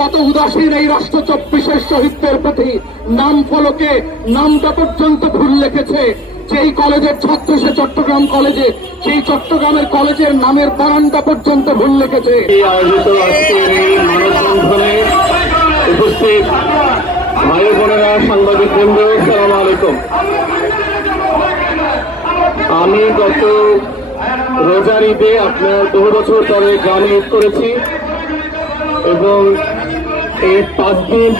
কত উদাসীন এই রাষ্ট্র 24-এর শহীদদের প্রতি। নাম ফলকে নামটা পর্যন্ত ভুল লিখেছে। যেই কলেজের ছাত্র সে চট্টগ্রাম কলেজে, সেই চট্টগ্রামের কলেজের নামের বানানটা পর্যন্ত ভুল লিখেছে। আয়োজিত আজকের এই মানববন্ধনে উপস্থিত ভাই বোনেরা, সাংবাদিক বৃন্দ, আসসালামু আলাইকুম। আমি গত রোজার ঈদে আপনার 2 বছর পরে গ্রামে ঈদ করেছি এবং এই 5 দিন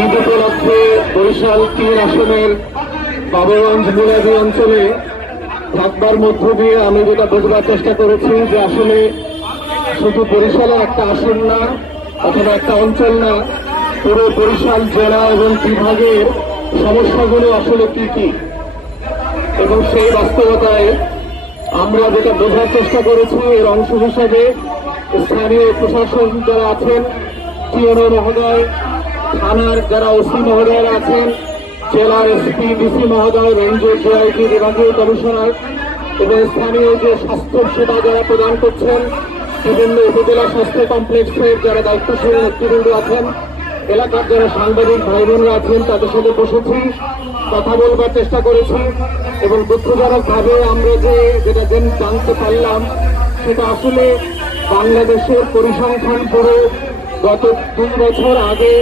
ঈদ উপলক্ষে বরিশাল 3 আসনের বাবুগঞ্জ মুলাদি অঞ্চলে থাকবার মধ্য দিয়ে আমি যেটা বোঝবার চেষ্টা করেছি যে আসলে শুধু বরিশালের একটা আসন না অথবা একটা অঞ্চল না, পুরো বরিশাল জেলা এবং বিভাগের সমস্যাগুলো আসলে কি কি, এবং সেই বাস্তবতায় আমরা যেটা বোঝার চেষ্টা করেছি এর অংশ হিসাবে স্থানীয় প্রশাসন যারা আছেন, টিএনও মহোদয়, থানার যারা ওসি মহোদয়রা আছেন, জেলার এসপি ডিসি মহোদয়, রেঞ্জের ডিআইজি, বিভাগীয় কমিশনার এবং স্থানীয় যে স্বাস্থ্য সেবা যারা প্রদান করছেন, বিভিন্ন উপজেলা স্বাস্থ্য কমপ্লেক্সের যারা দায়িত্বশীল নেতৃবৃন্দ আছেন, এলাকার যারা সাংবাদিক ভাই বোনরা আছেন, তাদের সাথে বসেছি, কথা বলবার চেষ্টা করেছি এবং দুঃখজনকভাবে আমরা যেটা জানতে পারলাম সেটা আসলে বাংলাদেশের পরিসংখ্যান ব্যুরো গত 2 বছর আগে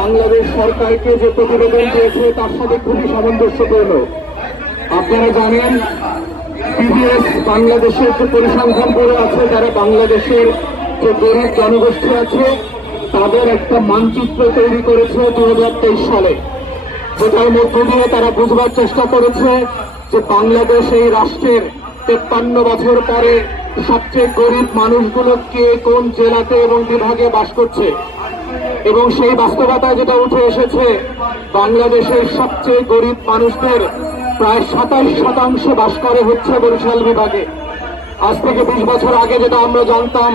বাংলাদেশ সরকারকে যে প্রতিবেদন দিয়েছে তার সাথে খুবই সামঞ্জস্যপূর্ণ। আপনারা জানেন পিবিএস বাংলাদেশের যে পরিসংখ্যান ব্যুরো আছে, যারা বাংলাদেশের যে গরিব জনগোষ্ঠী আছে তাদের একটা মানচিত্র তৈরি করেছে 2023 সালে, যেটার মধ্য দিয়ে তারা বুঝবার চেষ্টা করেছে যে বাংলাদেশ এই রাষ্ট্রের 53 বছর পরে সবচেয়ে গরিব মানুষগুলো কে কোন জেলাতে এবং বিভাগে বাস করছে। এবং সেই বাস্তবতা যেটা উঠে এসেছে, বাংলাদেশের সবচেয়ে গরিব মানুষদের প্রায় 27% বাস করে হচ্ছে বরিশাল বিভাগে। আজ থেকে 20 বছর আগে যেটা আমরা জানতাম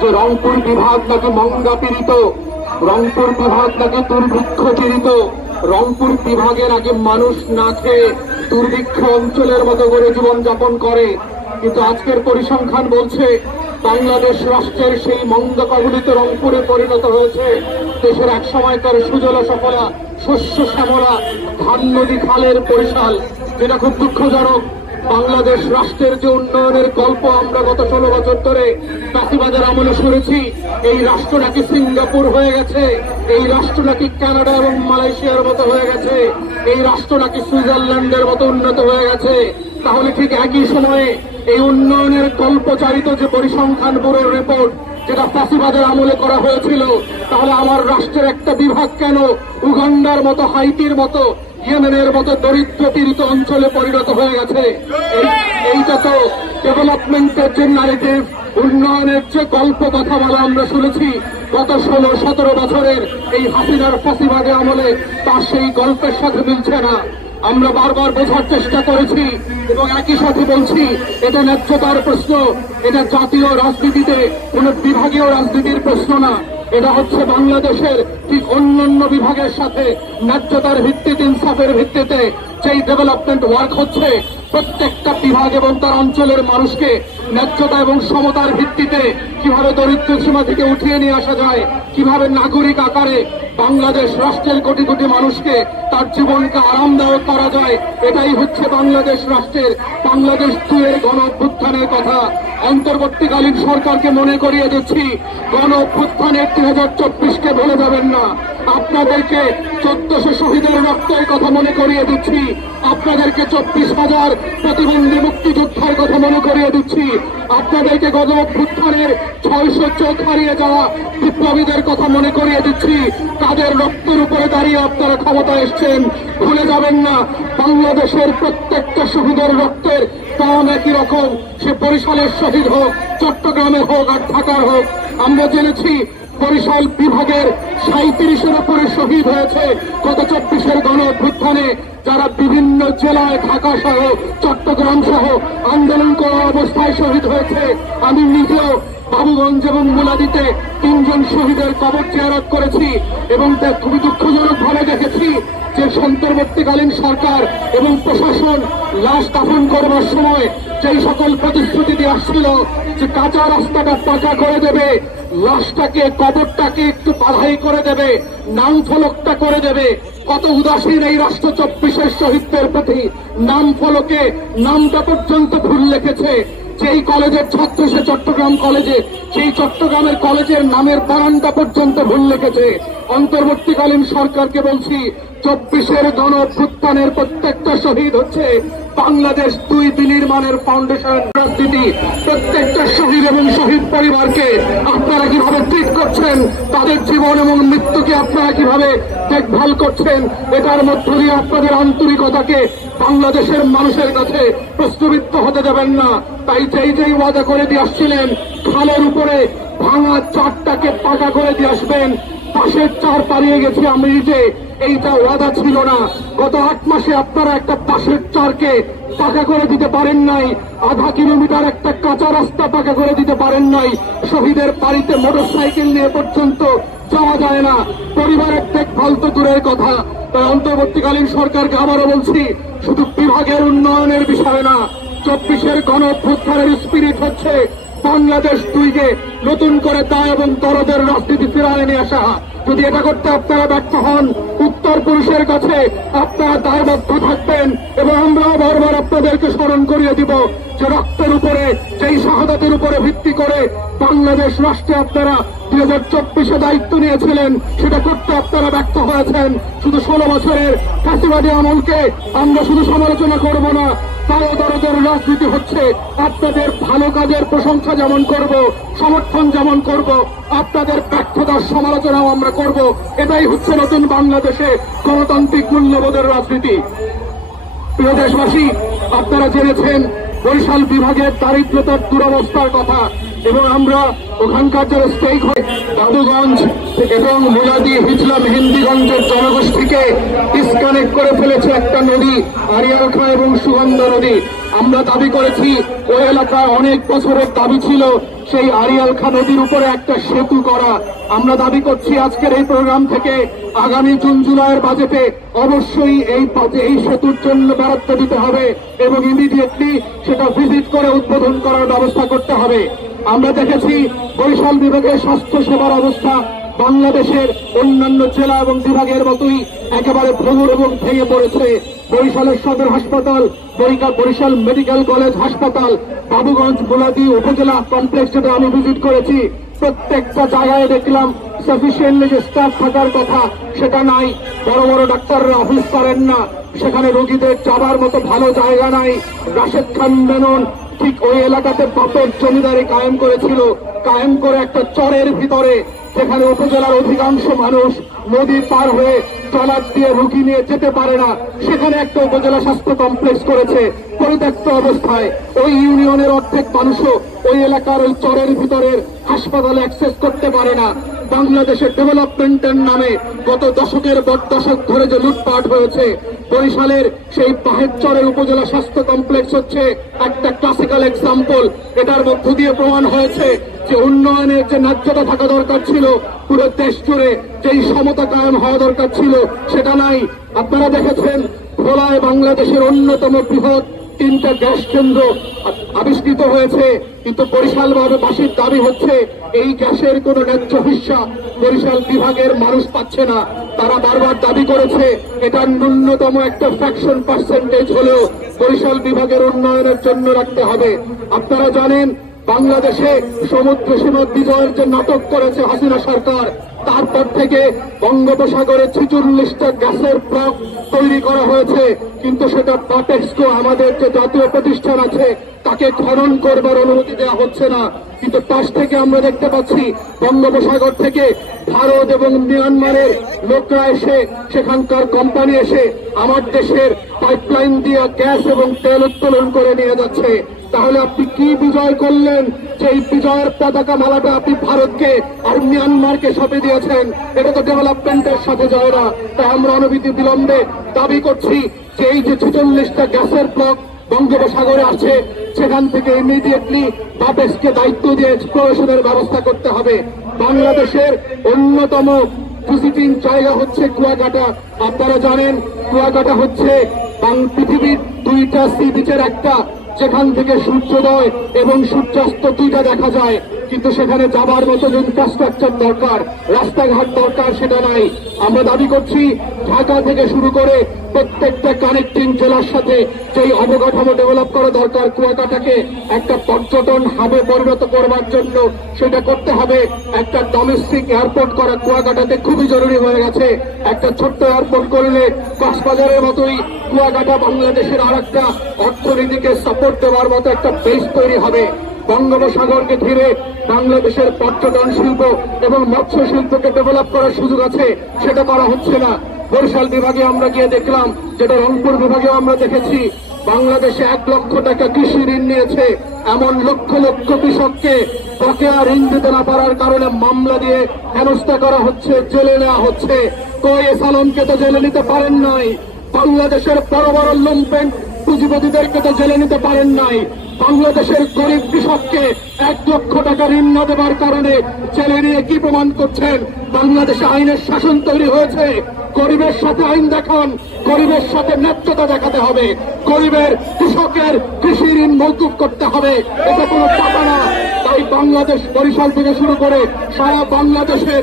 যে রংপুর বিভাগ নাকি মঙ্গা পীড়িত, রংপুর বিভাগ নাকি দুর্ভিক্ষ পীড়িত, রংপুর বিভাগের আগে মানুষ না খেয়ে দুর্ভিক্ষ অঞ্চলের মতো করে জীবনযাপন করে। কিন্তু আজকের পরিসংখ্যান বলছে বাংলাদেশ রাষ্ট্রের সেই মন্দ কবলিত রংপুরে পরিণত হয়েছে দেশের এক সময়কার সুজলা সফলা শস্য শ্যামলা ধান নদী খালের বরিশাল, যেটা খুব দুঃখজনক। বাংলাদেশ রাষ্ট্রের যে উন্নয়নের গল্প আমরা গত 16 বছর ধরে ফ্যাসিবাদের আমলে শুনেছি, এই রাষ্ট্র নাকি সিঙ্গাপুর হয়ে গেছে, এই রাষ্ট্র নাকি কানাডা এবং মালয়েশিয়ার মতো হয়ে গেছে, এই রাষ্ট্র নাকি সুইজারল্যান্ডের মতো উন্নত হয়ে গেছে, তাহলে ঠিক একই সময়ে এই উন্নয়নের কল্পচারিত যে পরিসংখ্যান ব্যুরোর রিপোর্ট যেটা ফ্যাসিবাদের আমলে করা হয়েছিল, তাহলে আমার রাষ্ট্রের একটা বিভাগ কেন উগান্ডার মতো, হাইতির মতো, ইয়েমেনের মতো দরিদ্র পীড়িত অঞ্চলে পরিণত হয়ে গেছে? এইটা তো ডেভেলপমেন্টের যে ন্যারেটিভ, উন্নয়নের যে গল্প কথা বলা আমরা শুনেছি গত 16-17 বছরের এই হাসিনার ফ্যাসিবাদের আমলে, তার সেই গল্পের সাথে মিলছে না। আমরা বারবার বোঝার চেষ্টা করেছি এবং একই সাথে বলছি এটা ন্যায্যতার প্রশ্ন, এটা জাতীয় রাজনীতিতে কোন বিভাগীয় রাজনীতির প্রশ্ন না, এটা হচ্ছে বাংলাদেশের ঠিক অন্যান্য বিভাগের সাথে ন্যায্যতার ভিত্তিতে, ইনসাফের ভিত্তিতে যেই ডেভেলপমেন্ট ওয়ার্ক হচ্ছে, প্রত্যেকটা বিভাগ এবং তার অঞ্চলের মানুষকে ন্যায্যতা এবং সমতার ভিত্তিতে কিভাবে দরিদ্র সীমা থেকে উঠিয়ে নিয়ে আসা যায়, কিভাবে নাগরিক আকারে বাংলাদেশ রাষ্ট্রের কোটি কোটি মানুষকে তার জীবনকে আরামদায়ক করা যায়, এটাই হচ্ছে বাংলাদেশ রাষ্ট্রের বাংলাদেশ 2-এর গণ অভ্যুত্থানের কথা। অন্তর্বর্তীকালীন সরকারকে মনে করিয়ে দিচ্ছি, গণ অভ্যুত্থানের 2024-কে ভুলে যাবেন না। আপনাদেরকে 1400 শহীদের রক্তের কথা মনে করিয়ে দিচ্ছি, আপনাদেরকে 24,000 প্রতিবন্ধী মুক্তিযোদ্ধার কথা মনে করিয়ে দিচ্ছি, আপনাদেরকে গণ অভ্যুত্থানের 600 চোখ হারিয়ে যাওয়া বিপ্লবীদের কথা মনে করিয়ে দিচ্ছি। তাদের রক্তের উপরে দাঁড়িয়ে আপনারা ক্ষমতা এসছেন, ভুলে যাবেন না। বাংলাদেশের প্রত্যেকটা শহীদের রক্তের দাম একই রকম, সে বরিশালের শহীদ হোক, চট্টগ্রামের হোক আর ঢাকার হোক। আমরা জেনেছি বরিশাল বিভাগের 37-এর উপরে শহীদ হয়েছে গত 24-এর গণ অভ্যুত্থানে, যারা বিভিন্ন জেলায় ঢাকা সহ চট্টগ্রাম সহ আন্দোলন করা অবস্থায় শহীদ হয়েছে। আমি নিজেও বাবুগঞ্জ এবং মুলাদিতে 3 জন শহীদের কবর জিয়ারত করেছি এবং খুবই দুঃখজনকভাবে দেখেছি যে অন্তর্বর্তীকালীন সরকার এবং প্রশাসন লাশ দাফন করবার সময় যেই সকল প্রতিশ্রুতি দিয়ে আসছিল যে কাঁচা রাস্তাটা পাকা করে দেবে, লাশটাকে কবরটাকে একটু বাধাই করে দেবে, নাম ফলকটা করে দেবে। কত উদাসীন এই রাষ্ট্র 24-এর শহীদদের প্রতি। নাম ফলকে নামটা পর্যন্ত ভুল লিখেছে। যেই কলেজের ছাত্র সে চট্টগ্রাম কলেজে, সেই চট্টগ্রামের কলেজের নামের বানানটা পর্যন্ত ভুল লিখেছে। অন্তর্বর্তীকালীন সরকারকে বলছি, 24-এর গণ অভ্যুত্থানের প্রত্যেকটা শহীদ হচ্ছে বাংলাদেশ 2 বিনির্মাণের ফাউন্ডেশন রাজনীতি। প্রত্যেকটা শহীদ এবং শহীদ পরিবারকে আপনারা কিভাবে ট্রিট করছেন, তাদের জীবন এবং মৃত্যুকে আপনারা কিভাবে দেখভাল করছেন, এটার মধ্য দিয়ে আপনাদের আন্তরিকতাকে বাংলাদেশের মানুষের কাছে প্রশ্নবিদ্ধ হতে দেবেন না। তাই যেই ওয়াদা করে দিয়ে আসছিলেন, খালের উপরে ভাঙা চারটাকে পাকা করে দিয়ে আসবেন, পাশের চার পালিয়ে গেছি আমি নিজে, এইটা ওয়াদা ছিল না। গত 8 মাসে আপনারা একটা পাশের চারকে পাকা করে দিতে পারেন নাই, আধা কিলোমিটার একটা কাঁচা রাস্তা পাকা করে দিতে পারেন নাই। শহীদের বাড়িতে মোটরসাইকেল নিয়ে পর্যন্ত যাওয়া যায় না, পরিবারের দেখভাল তো দূরের কথা। তাই অন্তর্বর্তীকালীন সরকারকে আবারও বলছি, শুধু বিভাগের উন্নয়নের বিষয় না, 24-এর গণ অভ্যুত্থানের স্পিরিট হচ্ছে বাংলাদেশ 2কে নতুন করে দায় এবং দরদের রাজনীতি ফিরিয়ে নিয়ে আসা। যদি এটা করতে আপনারা ব্যর্থ হন, উত্তর পুরুষের কাছে আপনারা দায়বদ্ধ থাকবেন এবং আমরাও বারবার আপনাদেরকে স্মরণ করিয়ে দিব যে রক্তের উপরে, যেই শাহাদাতের উপরে ভিত্তি করে বাংলাদেশ রাষ্ট্রে আপনারা 2024-এ দায়িত্ব নিয়েছিলেন, সেটা করতে আপনারা ব্যর্থ হয়েছেন। শুধু 16 বছরের ফ্যাসিবাদী আমলকে আমরা শুধু সমালোচনা করব না, তাও দরদের রাজনীতি হচ্ছে আপনাদের ভালো কাজের প্রশংসা যেমন করব, সমর্থন যেমন করব, আপনাদের ব্যর্থতার সমালোচনাও আমরা করব। এটাই হচ্ছে নতুন বাংলাদেশে গণতান্ত্রিক মূল্যবোধের রাজনীতি। প্রিয় দেশবাসী, আপনারা জেনেছেন বরিশাল বিভাগের দারিদ্রতার দুরবস্থার কথা, এবং আমরা ওখানকার যারা স্টেক হয় দাদুগঞ্জ এবং মুলাদি হিজলা মেহেন্দিগঞ্জের জনগোষ্ঠীকে ডিসকানেক্ট করে ফেলেছে একটা নদী, আরিয়ালখা এবং সুগন্ধা নদী। আমরা দাবি করেছি, ওই এলাকায় অনেক বছরের দাবি ছিল সেই আরিয়ালখা নদীর উপরে একটা সেতু করা। আমরা দাবি করছি আজকের এই প্রোগ্রাম থেকে আগামী জুন জুলাইয়ের বাজেটে অবশ্যই এই সেতুর জন্য বরাদ্দ দিতে হবে এবং ইমিডিয়েটলি সেটা ভিজিট করে উদ্বোধন করার ব্যবস্থা করতে হবে। আমরা দেখেছি বরিশাল বিভাগের স্বাস্থ্য সেবার অবস্থা বাংলাদেশের অন্যান্য জেলা এবং বিভাগের মতোই একেবারে ভঙ্গুর এবং ভেঙে পড়েছে। বরিশালের সদর হাসপাতাল, বরিশাল মেডিকেল কলেজ হাসপাতাল, বাবুগঞ্জ মুলাদি উপজেলা কমপ্লেক্স যেটা আমি ভিজিট করেছি, প্রত্যেকটা জায়গায় দেখলাম সাফিসিয়েন্টলি যে স্টাফ থাকার কথা সেটা নাই। বড় বড় ডাক্তাররা অফিস করেন না, সেখানে রোগীদের যাবার মতো ভালো জায়গা নাই। রাশেদ খান মেনন ঠিক ওই এলাকাতে বাপের জমিদারি কায়েম করেছিল, কায়েম করে একটা চরের ভিতরে, যেখানে উপজেলার অধিকাংশ মানুষ নদী পার হয়ে ট্রলার দিয়ে রুগী নিয়ে যেতে পারে না, সেখানে একটা উপজেলা স্বাস্থ্য কমপ্লেক্স করেছে পরিত্যক্ত অবস্থায়। ওই ইউনিয়নের অর্ধেক মানুষও ওই এলাকার ওই চরের ভিতরের হাসপাতালে অ্যাক্সেস করতে পারে না। বাংলাদেশের ডেভেলপমেন্টের নামে গত দশকের পর দশক ধরে যে লুটপাট হয়েছে, বরিশালের সেই পাহেরচরের উপজেলা স্বাস্থ্য কমপ্লেক্স হচ্ছে একটা ক্লাসিক্যাল এক্সাম্পল। এটার মধ্য দিয়ে প্রমাণ হয়েছে যে উন্নয়নের যে ন্যায্যতা থাকা দরকার ছিল, পুরো দেশ জুড়ে যেই সমতা কায়েম হওয়া দরকার ছিল সেটা নাই। আপনারা দেখেছেন ভোলায় বাংলাদেশের অন্যতম বৃহৎ 3টা গ্যাস কেন্দ্র আবিষ্কৃত হয়েছে, কিন্তু বরিশালবাসীর দাবি হচ্ছে এই গ্যাসের কোন ন্যায্য হিস্সা বরিশাল বিভাগের মানুষ পাচ্ছে না। তারা বারবার দাবি করেছে এটার ন্যূনতম একটা ফ্র্যাকশন পার্সেন্টেজ হলেও বরিশাল বিভাগের উন্নয়নের জন্য রাখতে হবে। আপনারা জানেন বাংলাদেশে সমুদ্র সীমা বিজয়ের যে নাটক করেছে হাসিনা সরকার, তারপর থেকে বঙ্গোপসাগরে 46টা গ্যাসের ব্লক তৈরি করা হয়েছে, কিন্তু সেটা বাপেক্সকো আমাদের যে জাতীয় প্রতিষ্ঠান আছে তাকে খনন করবার অনুমতি দেওয়া হচ্ছে না। কিন্তু পাশ থেকে আমরা দেখতে পাচ্ছি বঙ্গোপসাগর থেকে ভারত এবং মিয়ানমারের লোকরা এসে, সেখানকার কোম্পানি এসে আমার দেশের পাইপলাইন দিয়ে গ্যাস এবং তেল উত্তোলন করে নিয়ে যাচ্ছে। তাহলে আপনি কি বিজয় করলেন যে এই বিজয়ের পতাকা মালাটা আপনি ভারতকে আর মিয়ানমারকে সঁপে দিয়েছেন? এটা তো ডেভেলপমেন্টের সাথে যায় না। তাই আমরা অনবিধি বিলম্বে দাবি করছি যে এই যে 46টা গ্যাসের ব্লক বঙ্গোপসাগরে আছে, সেখান থেকে ইমিডিয়েটলি বাপেক্সকে দায়িত্ব দিয়ে এক্সপ্লোরেশনের ব্যবস্থা করতে হবে। বাংলাদেশের অন্যতম ভিজিটিং জায়গা হচ্ছে কুয়াকাটা। আপনারা জানেন কুয়াকাটা হচ্ছে পৃথিবীর 2টা সি বিচের একটা, যেখান থেকে সূর্যোদয় এবং সূর্যাস্ত 2টা দেখা যায়। কিন্তু সেখানে যাবার মতো যে ইনফ্রাস্ট্রাকচার দরকার, রাস্তাঘাট দরকার, সেটা নাই। আমরা দাবি করছি ঢাকা থেকে শুরু করে প্রত্যেকটা কানেক্টিং জেলার সাথে যেই অবকাঠামো ডেভেলপ করা দরকার, কুয়াকাটাকে একটা পর্যটন হাবে পরিণত করবার জন্য সেটা করতে হবে। একটা ডোমেস্টিক এয়ারপোর্ট করা কুয়াকাটাতে খুবই জরুরি হয়ে গেছে। একটা ছোট্ট এয়ারপোর্ট করলে কক্সবাজারের মতোই কুয়াকাটা বাংলাদেশের আর একটা অর্থনীতিকে সাপোর্ট দেওয়ার মতো একটা বেস তৈরি হবে। বঙ্গোপসাগরকে ঘিরে বাংলাদেশের পর্যটন শিল্প এবং মৎস্য শিল্পকে ডেভেলপ করার সুযোগ আছে, সেটা করা হচ্ছে না। বরিশাল বিভাগে আমরা গিয়ে দেখলাম, যেটা রংপুর বিভাগেও আমরা দেখেছি, বাংলাদেশে 1 লক্ষ টাকা কৃষি ঋণ নিয়েছে এমন লক্ষ লক্ষ কৃষককে বকেয়া ঋণ দিতে না পারার কারণে মামলা দিয়ে হেনস্থা করা হচ্ছে, জেলে নেওয়া হচ্ছে। কই এস আলমকে তো জেলে নিতে পারেন নাই, বাংলাদেশের বড় বড় লুম্পেন পুঁজিপতিদেরকে তো জেলে নিতে পারেন নাই। বাংলাদেশের গরিব কৃষককে 1 লক্ষ টাকা ঋণ না দেওয়ার কারণে জেলে নিয়ে কি প্রমাণ করছেন? বাংলাদেশে আইনের শাসন তৈরি হয়েছে। গরিবের সাথে আইন দেখান, গরিবের সাথে ন্যায্যতা দেখাতে হবে। গরিবের কৃষকের কৃষি ঋণ মওকুফ করতে হবে, এটা কোনো টাকা না। তাই বাংলাদেশ, বরিশাল থেকে শুরু করে সারা বাংলাদেশের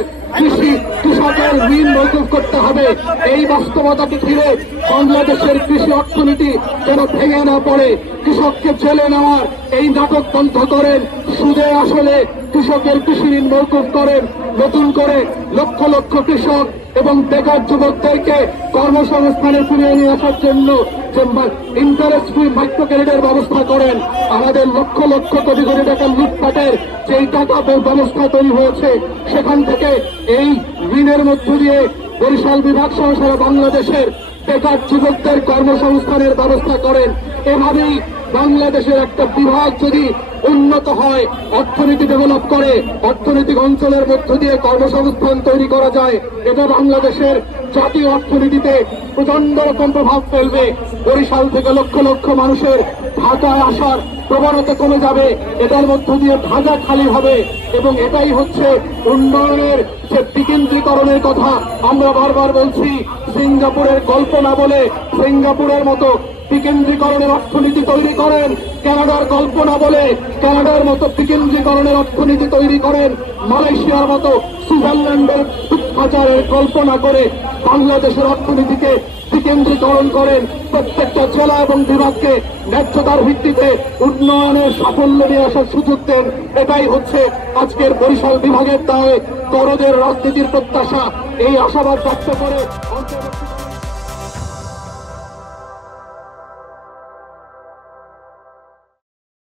কৃষকের ঋণ মওকুফ করতে হবে। এই বাস্তবতাকে ঘিরে বাংলাদেশের কৃষি অর্থনীতি যেন ভেঙে না পড়ে। কৃষককে জেলে নেওয়ার এই নাটক বন্ধ করেন। সুদে আসলে কৃষকের কৃষি ঋণ মওকুফ করেন। নতুন করে লক্ষ লক্ষ কৃষক এবং বেকার যুবকদেরকে কর্মসংস্থানে ফিরিয়ে নিয়ে আসার জন্য যে ইন্টারেস্ট ফ্রি মাইক্রো ক্রেডিটের ব্যবস্থা করেন। আমাদের লক্ষ লক্ষ কোটি কোটি টাকা লুটপাটের যেই টাকা ব্যবস্থা তৈরি হয়েছে, সেখান থেকে এই ঋণের মধ্য দিয়ে বরিশাল বিভাগ সহ সারা বাংলাদেশের বেকার যুবকদের কর্মসংস্থানের ব্যবস্থা করেন। এভাবেই বাংলাদেশের একটা বিভাগ যদি উন্নত হয়, অর্থনীতি ডেভেলপ করে, অর্থনৈতিক অঞ্চলের মধ্য দিয়ে কর্মসংস্থান তৈরি করা যায়, এটা বাংলাদেশের জাতীয় অর্থনীতিতে প্রচন্ড রকম প্রভাব ফেলবে। বরিশাল থেকে লক্ষ লক্ষ মানুষের ঢাকায় আসার প্রবণতা কমে যাবে, এটার মধ্য দিয়ে ঢাকা খালি হবে। এবং এটাই হচ্ছে উন্নয়নের যে বিকেন্দ্রীকরণের কথা আমরা বারবার বলছি। সিঙ্গাপুরের গল্প না বলে সিঙ্গাপুরের মতো বিকেন্দ্রীকরণের অর্থনীতি তৈরি করেন। কানাডার গল্প না বলে কানাডার মতো বিকেন্দ্রীকরণের অর্থনীতি তৈরি করেন। মালয়েশিয়ার মতো, সুইজারল্যান্ডের দুঃখাচারের গল্প না করে বাংলাদেশের অর্থনীতিকে বিকেন্দ্রীকরণ করেন। প্রত্যেকটা জেলা এবং বিভাগকে ন্যায্যতার ভিত্তিতে উন্নয়নের সাফল্য নিয়ে আসার সুযোগ দেন। এটাই হচ্ছে আজকের বরিশাল বিভাগের দায়ে দরদের রাজনীতির প্রত্যাশা। এই আশাবাদ ব্যক্ত করে